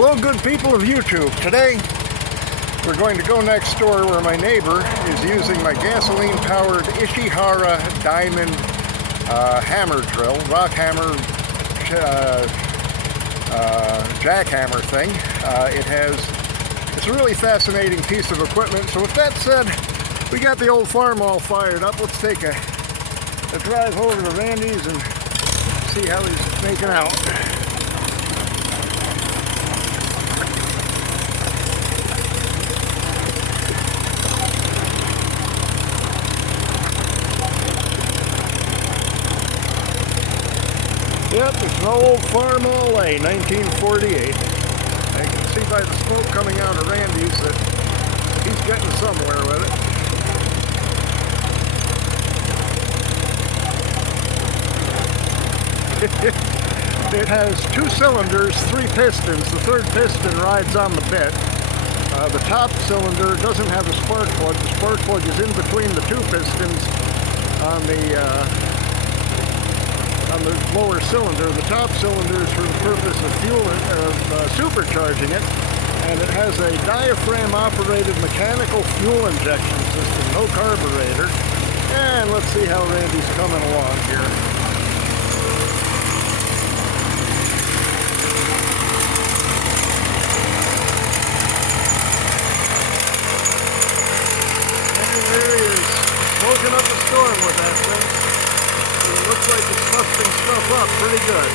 Hello, good people of YouTube. Today we're going to go next door where my neighbor is using my gasoline-powered Ishihara Diamond hammer drill, rock hammer, jackhammer thing. It's a really fascinating piece of equipment. So with that said, we got the old farm all fired up. Let's take a drive over to Randy's and see how he's making out. Yep, it's an old farm all day, 1948. I can see by the smoke coming out of Randy's that he's getting somewhere with it. It has 2 cylinders, 3 pistons. The third piston rides on the bit. The top cylinder doesn't have a spark plug. The spark plug is in between the 2 pistons on the lower cylinder. The top cylinder is for the purpose of supercharging it, and it has a diaphragm-operated mechanical fuel injection system, no carburetor. And let's see how Randy's coming along here. And there he is, smoking up a storm with that thing. It looks like it's busting stuff up pretty good.